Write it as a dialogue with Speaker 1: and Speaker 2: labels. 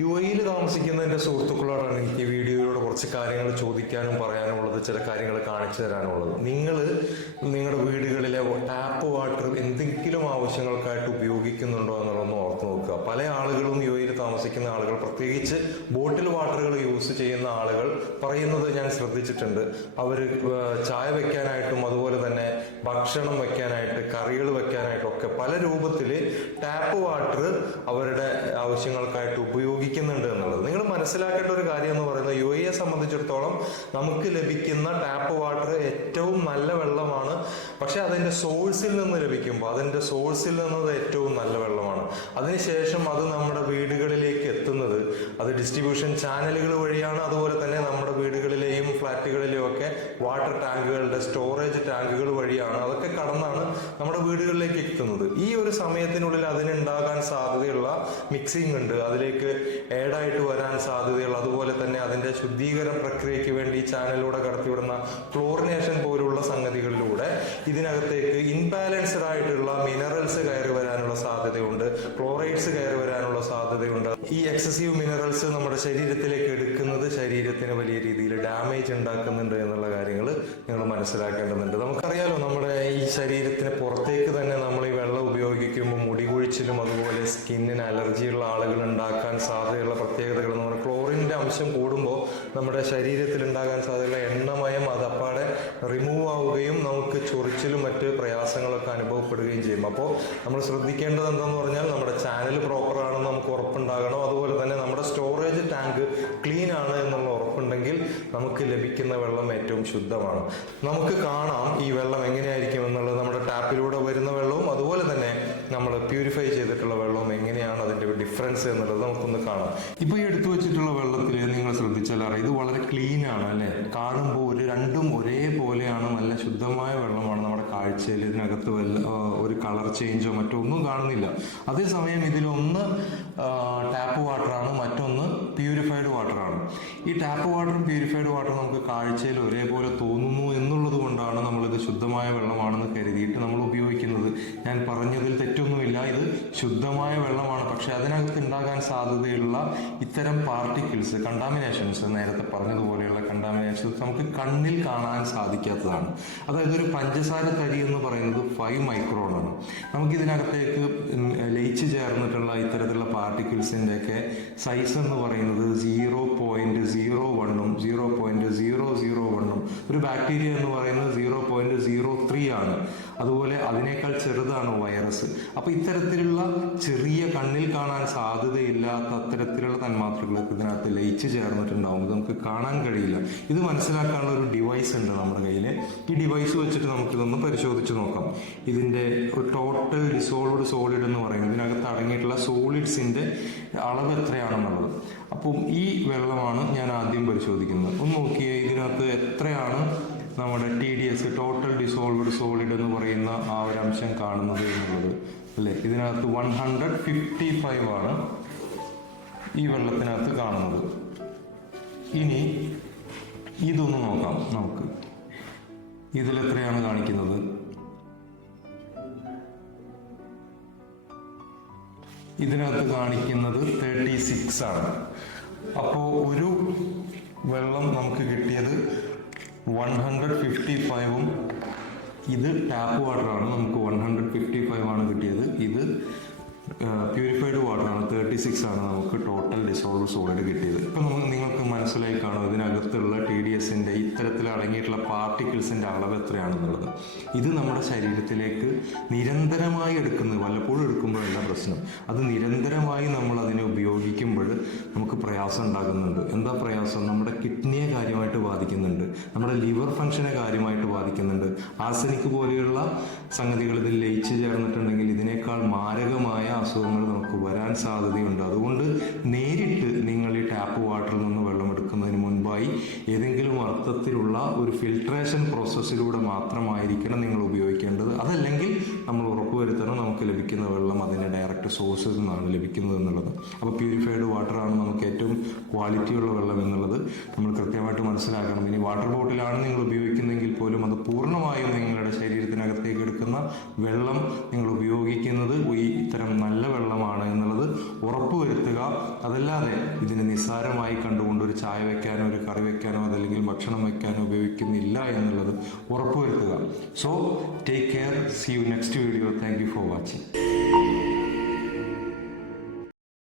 Speaker 1: U എയിൽ താമസിക്കുന്ന സുഹൃത്തുക്കളോടാണ് എനിക്ക് ഈ വീഡിയോയിലൂടെ കുറച്ച് കാര്യങ്ങൾ ചോദിക്കാനും പറയാനും ഉള്ളത് ചില കാര്യങ്ങൾ കാണിച്ചു തരാനുള്ളത്. നിങ്ങൾ നിങ്ങളുടെ വീടുകളിലെ ടാപ്പ് വാട്ടർ എന്തെങ്കിലും ആവശ്യങ്ങൾക്കായിട്ട് ഉപയോഗിക്കുന്നുണ്ടോ എന്നുള്ളതൊന്ന് ഓർത്ത് നോക്കുക. പല ആളുകളും യു താമസിക്കുന്ന ആളുകൾ പ്രത്യേകിച്ച് ബോട്ടിൽ വാട്ടറുകൾ യൂസ് ചെയ്യുന്ന ആളുകൾ പറയുന്നത് ഞാൻ ശ്രദ്ധിച്ചിട്ടുണ്ട്. അവർ ചായ വെക്കാനായിട്ടും അതുപോലെ തന്നെ ഭക്ഷണം വെക്കാനായിട്ട് കറികൾ വെക്കാനായിട്ടും ഒക്കെ പല രൂപത്തിൽ ടാപ്പ് വാട്ടർ അവരുടെ ആവശ്യങ്ങൾക്കായിട്ട് ഉപയോഗിക്കുന്നുണ്ട് എന്നുള്ളത്. നിങ്ങൾ മനസ്സിലാക്കേണ്ട ഒരു കാര്യം എന്ന് പറയുന്നത് യു എയെ സംബന്ധിച്ചിടത്തോളം നമുക്ക് ലഭിക്കുന്ന ടാപ്പ് വാട്ടർ ഏറ്റവും നല്ല വെള്ളമാണ് പക്ഷെ അതിന്റെ സോഴ്സിൽ നിന്ന് ലഭിക്കുമ്പോൾ അതിന്റെ സോഴ്സിൽ നിന്നത് ഏറ്റവും നല്ല വെള്ളമാണ്. അതിനുശേഷം അത് നമ്മുടെ വീടുകളിലേക്ക് എത്തുന്നത് അത് ഡിസ്ട്രിബ്യൂഷൻ ചാനലുകൾ വഴിയാണ് അതുപോലെ തന്നെ നമ്മുടെ ഒക്കെ വാട്ടർ ടാങ്കുകളുടെ സ്റ്റോറേജ് ടാങ്കുകൾ വഴിയാണ് അതൊക്കെ കടന്നാണ് നമ്മുടെ വീടുകളിലേക്ക് എത്തുന്നത്. ഈ ഒരു സമയത്തിനുള്ളിൽ അതിനുണ്ടാകാൻ സാധ്യതയുള്ള മിക്സിംഗ് ഉണ്ട്. അതിലേക്ക് ഏഡായിട്ട് വരാൻ സാധ്യതയുള്ള അതുപോലെ തന്നെ അതിന്റെ ശുദ്ധീകരണ പ്രക്രിയയ്ക്ക് വേണ്ടി ഈ ചാനലിലൂടെ കടത്തിവിടുന്ന ക്ലോറിനേഷൻ പോലുള്ള സംഗതികളിലൂടെ ഇതിനകത്തേക്ക് ഇൻബാലൻസ്ഡ് ആയിട്ടുള്ള മിനറൽസ് കയറി വരാനുള്ള സാധ്യതയുണ്ട്. ക്ലോറൈഡ്സ് കയറി വരാനുള്ള സാധ്യതയുണ്ട്. ഈ എക്സസീവ് മിനറൽസ് നമ്മുടെ ശരീരത്തിലേക്ക് എടുക്കുന്നത് ശരീരത്തിന് വലിയ രീതിയിൽ ഡാമേജ് ഉണ്ടാക്കുന്നുണ്ട് എന്നുള്ള കാര്യങ്ങൾ നിങ്ങൾ മനസ്സിലാക്കേണ്ടതുണ്ട്. നമുക്കറിയാലോ നമ്മുടെ ഈ ശരീരത്തിന് പുറത്തേക്ക് തന്നെ നമ്മൾ ഈ വെള്ളം ഉപയോഗിക്കുമ്പോൾ മുടി കൊഴിച്ചിലും അതുപോലെ സ്കിന്നിന് അലർജിയുള്ള ആളുകൾ ഉണ്ടാക്കാൻ സാധ്യതയുള്ള പ്രത്യേകതകൾ എന്ന് പറഞ്ഞാൽ ക്ലോറിന്റെ അംശം കൂടുമ്പോൾ നമ്മുടെ ശരീരത്തിൽ ഉണ്ടാകാൻ സാധ്യതയുള്ള എണ്ണമയം അതപ്പാടെ റിമൂവ് ആവുകയും നമുക്ക് ചൊറിച്ചിലും മറ്റ് പ്രയാസങ്ങളൊക്കെ അനുഭവപ്പെടുകയും ചെയ്യും. അപ്പോൾ നമ്മൾ ശ്രദ്ധിക്കേണ്ടത് എന്താണെന്ന് പറഞ്ഞാൽ നമ്മുടെ ചാനൽ പ്രോപ്പറാണെന്ന് നമുക്ക് ഉറപ്പുണ്ടാകണം. അതുപോലെ തന്നെ നമ്മുടെ സ്റ്റോറേജ് ടാങ്ക് ക്ലീൻ ആണ് എന്നുള്ള ഉറപ്പുണ്ടെങ്കിൽ നമുക്ക് ലഭിക്കുന്ന വെള്ളം ഏറ്റവും ശുദ്ധമാണ്. നമുക്ക് കാണാം ഈ വെള്ളം എങ്ങനെയായിരിക്കും എന്നുള്ളത്. നമ്മുടെ ടാപ്പിലൂടെ വരുന്ന വെള്ളവും അതുപോലെ തന്നെ നമ്മൾ പ്യൂരിഫൈ ചെയ്തിട്ടുള്ള വെള്ളവും എങ്ങനെയാണ് അതിന്റെ ഡിഫറൻസ് എന്നുള്ളത് നമുക്കൊന്ന് കാണാം. ഇപ്പൊ ഈ എടുത്തു വെച്ചിട്ടുള്ള വെള്ളത്തിൽ നിങ്ങൾ ശ്രദ്ധിച്ചാൽ അറിയാം ഇത് വളരെ ക്ലീൻ ആണ് അല്ലെ? കാണുമ്പോൾ ഒരു രണ്ടും ഒരേപോലെയാണ് നല്ല ശുദ്ധമായ വെള്ളമാണ് നമ്മുടെ കാഴ്ചയിൽ ഇതിനകത്ത് വല്ല ഒരു കളർ ചേഞ്ചോ മറ്റോ ഒന്നും കാണുന്നില്ല. അതേസമയം ഇതിലൊന്ന് ടാപ്പ് വാട്ടറാണ് മറ്റൊന്ന് പ്യൂരിഫൈഡ് വാട്ടറാണ് ഈ ടാപ്പ് വാട്ടറും പ്യൂരിഫൈഡ് വാട്ടറും നമുക്ക് കാഴ്ചയിൽ ഒരേപോലെ തോന്നുന്നു എന്നുള്ളത് കൊണ്ടാണ് നമ്മളിത് ശുദ്ധമായ വെള്ളമാണെന്ന് കരുതിയിട്ട് നമ്മൾ ഉപയോഗിക്കുന്നത്. ഞാൻ പറഞ്ഞതിൽ തെറ്റൊന്നുമില്ല. ഇത് ശുദ്ധമായ വെള്ളമാണ്. പക്ഷേ അതിനകത്ത് ഉണ്ടാകാൻ സാധ്യതയുള്ള ഇത്തരം പാർട്ടിക്കിൾസ് കണ്ടാമിനേഷൻസ് നേരത്തെ പറഞ്ഞതുപോലെയുള്ള കണ്ടാമിനേഷൻസ് നമുക്ക് കണ്ണിൽ കാണാൻ സാധിക്കാത്തതാണ്. അതായത് ഒരു പഞ്ചസാര തരി എന്ന് പറയുന്നത് ഫൈവ് മൈക്രോൺ ആണ്. നമുക്ക് ഇതിനകത്തേക്ക് ലയിച്ചു ചേർന്നിട്ടുള്ള ഇത്തരത്തിലുള്ള പാർട്ടിക്കിൾസിന്റെ ഒക്കെ സൈസ് എന്ന് പറയുന്നത് സീറോ ബാക്ടീരിയ എന്ന് പറയുന്നത് സീറോ പോയിന്റ് സീറോ ത്രീ ആണ്. അതുപോലെ അതിനേക്കാൾ ചെറുതാണ് വൈറസ് അപ്പൊ ഇത്തരത്തിലുള്ള ചെറിയ കണ്ണിൽ കാണാൻ സാധ്യതയില്ലാത്ത അത്തരത്തിലുള്ള തന്മാത്രകളൊക്കെ ഇതിനകത്ത് ലയിച്ചു ചേർന്നിട്ടുണ്ടാവും. ഇത് നമുക്ക് കാണാൻ കഴിയില്ല. ഇത് മനസ്സിലാക്കാനുള്ള ഒരു ഡിവൈസ് ഉണ്ട് നമ്മുടെ കയ്യിൽ ഈ ഡിവൈസ് വെച്ചിട്ട് നമുക്കിതൊന്ന് പരിശോധിച്ച് നോക്കാം. ഇതിന്റെ ടോട്ടൽ ഡിസോൾവ്ഡ് സോളിഡ് എന്ന് പറയുന്നത് ഇതിനകത്ത് അടങ്ങിയിട്ടുള്ള സോളിഡ്സിന്റെ അളവ് എത്രയാണെന്നുള്ളത്. അപ്പം ഈ വെള്ളമാണ് ഞാൻ ആദ്യം പരിശോധിക്കുന്നത്. ഒന്ന് നോക്കിയേ ഇതിനകത്ത് എത്രയാണ് നമ്മുടെ T D S total dissolved solid എന്ന് പറയുന്ന ആ ഒരു അംശം കാണുന്നത് എന്നുള്ളത് അല്ലേ? ഇതിനകത്ത് വൺ ഹൺഡ്രഡ് ഫിഫ്റ്റി ഫൈവ് ആണ് ഈ വെള്ളത്തിനകത്ത് കാണുന്നത്. ഇനി ഇതൊന്ന് നോക്കാം നമുക്ക്. ഇതിലെത്രയാണ് കാണിക്കുന്നത്? ഇതിനകത്ത് കാണിക്കുന്നത് തേർട്ടി സിക്സ് ആണ്. അപ്പോൾ ഒരു വെള്ളം നമുക്ക് കിട്ടിയത് വൺ ഹൺഡ്രഡ് ഫിഫ്റ്റി ഫൈവും ഇത് ടാപ്പ് വാട്ടറാണ് നമുക്ക് വൺ ഹൺഡ്രഡ് ഫിഫ്റ്റി ഫൈവ് ആണ് സിക്സ് ആണ് നമുക്ക് ടോട്ടൽ ഡിസോൾവ് സോളിഡ് കിട്ടിയത്. ഇപ്പം നമുക്ക് നിങ്ങൾക്ക് മനസ്സിലായി കാണും ഇതിനകത്തുള്ള ടി ഡി എസിന്റെ ഇത്തരത്തിൽ അടങ്ങിയിട്ടുള്ള പാർട്ടിക്കിൾസിന്റെ അളവ് എത്രയാണെന്നുള്ളത്. ഇത് നമ്മുടെ ശരീരത്തിലേക്ക് നിരന്തരമായി എടുക്കുന്നത് വല്ലപ്പോഴും എടുക്കുമ്പോഴല്ല പ്രശ്നം. അത് നിരന്തരമായി നമ്മൾ അതിനെ ഉപയോഗിക്കുമ്പോൾ നമുക്ക് പ്രയാസം ഉണ്ടാകുന്നുണ്ട്. എന്താ പ്രയാസം? നമ്മുടെ കിഡ്നിയെ കാര്യമായിട്ട് ബാധിക്കുന്നുണ്ട്. നമ്മുടെ ലിവർ ഫങ്ഷനെ കാര്യമായിട്ട് ബാധിക്കുന്നുണ്ട്. ആസനിക്ക് പോലെയുള്ള സംഗതികൾ ഇതിൽ ലയിച്ചു ചേർന്നിട്ടുണ്ടെങ്കിൽ അർത്ഥത്തിലുള്ള ഒരു ഫിൽട്രേഷൻ പ്രോസസ്സിലൂടെ മാത്രമായിരിക്കണം നിങ്ങൾ ഉപയോഗിക്കേണ്ടത്. അതല്ലെങ്കിൽ നമ്മൾ ഉറപ്പുവരുത്തണം നമുക്ക് ലഭിക്കുന്ന വെള്ളം അതിന്റെ ഡയറക്റ്റ് സോഴ്സിൽ നിന്നാണ് ലഭിക്കുന്നത് എന്നുള്ളത്. അപ്പോൾ പ്യൂരിഫൈഡ് വാട്ടറാണ് നമുക്ക് ഏറ്റവും ക്വാളിറ്റിയുള്ള വെള്ളം എന്നുള്ളത് നമ്മൾ കൃത്യമായിട്ട് മനസ്സിലാക്കണം. ഇനി വാട്ടർ ബോട്ടിലാണ് നിങ്ങൾ ഉപയോഗിക്കുന്നതെങ്കിൽ പോലും അത് പൂർണമായും നിങ്ങളുടെ ശരീരത്തിനകത്തേക്ക് എടുക്കുന്ന വെള്ളം നിങ്ങൾ ഉപയോഗിക്കുന്നത് ഈ ഇത്തരം നല്ല വെള്ളമാണ് എന്നുള്ളത് ഉറപ്പുവരുത്തുക അതല്ലാതെ ഇതിനെ നിസ്സാരമായി കണ്ടുകൊണ്ട് ഒരു ചായ വെക്കാനോ ഒരു കറി വെക്കാനോ അതല്ലെങ്കിൽ ഭക്ഷണം വെക്കാനോ ഉപയോഗിക്കുന്നില്ല എന്നുള്ളത് ഉറപ്പുവരുത്തുക. So take care see you next video thank you for watching